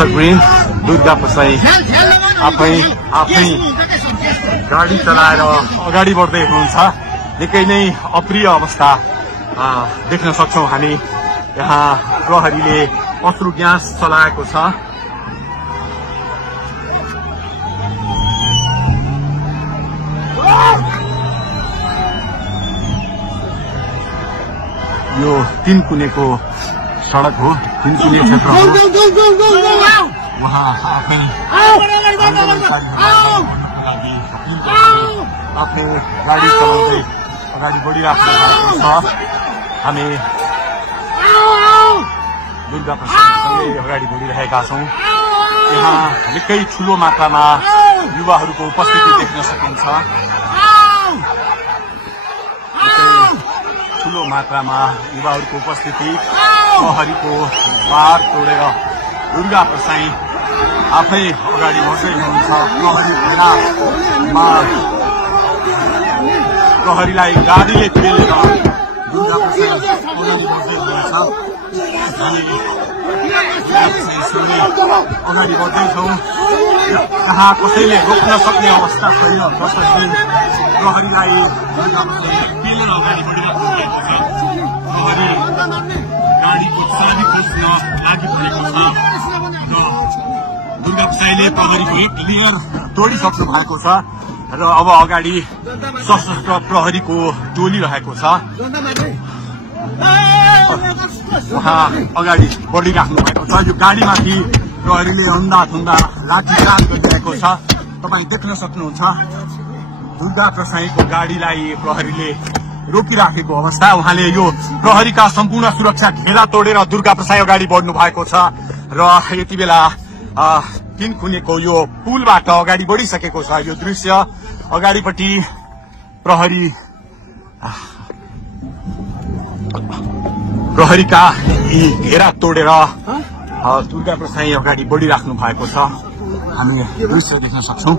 दर्शकवृन्द दुर्गा प्रसाई आफै गाडी चलाएर अगाडि बढ्दै हुनुहुन्छ। निकै नै अप्रिय अवस्था देख्न सक्छौं हामी। यहाँ प्रहरीले अश्रु ग्यास चलाएको छ। यो तीनकुनेको सडक हो, तीनकुने क्षेत्र हो। उहाँ आफै गाडी चलाउँदै अगाडि बढिराख्नु भएको छ। हामी दुर्गा प्रसादसँगै अगाडि बढिरहेका छौं। यहाँ निकै ठूलो मात्रामा युवाहरूको उपस्थिति देख्न सकिन्छ। ठूलो मात्रामा युवाहरूको उपस्थिति, प्रहरीको बार तोडेर दुर्गा प्रसाई आफै अगाडि बढ्दै हुनुहुन्छ। प्रहरीलाई गाडीले पेलेर दुर्गा प्रसाई अगाडि बढ्दै हुनुहुन्छ। अगाडि बढ्दैछौँ। यहाँ कसैले रोक्न सक्ने अवस्था छैन। जसरी प्रहरीलाई पेलेर अगाडि बढिरहेको भएको छ। प्रहरी गाडीको चाबी खोज्न लागिपरेको छ। दुर्गा प्रसाईले प्रहरीको एक लेयर तोडिसक्नु भएको छ र अब अगाडि सशस्त्र प्रहरीको टोली रहेको छ। उहाँ अगाडि बढिराख्नु भएको छ। यो गाडीमाथि प्रहरीले अन्धाधुन्दा लाठीचार्ज गरिरहेको छ। तपाईँ देख्न सक्नुहुन्छ दुर्गा प्रसाईको गाडीलाई प्रहरीले रोकिराखेको अवस्था। उहाँले यो प्रहरीका सम्पूर्ण सुरक्षा घेरा तोडेर दुर्गा प्रसाई अगाडि बढ्नु भएको छ र यति बेला तीनकुनेको यो पुलबाट अगाडि बढिसकेको छ। यो दृश्य अगाडिपट्टि प्रहरीका घेरा तोडेर दुर्गा प्रसाई अगाडि बढिराख्नु भएको छ। हामी दृश्य देख्न सक्छौं।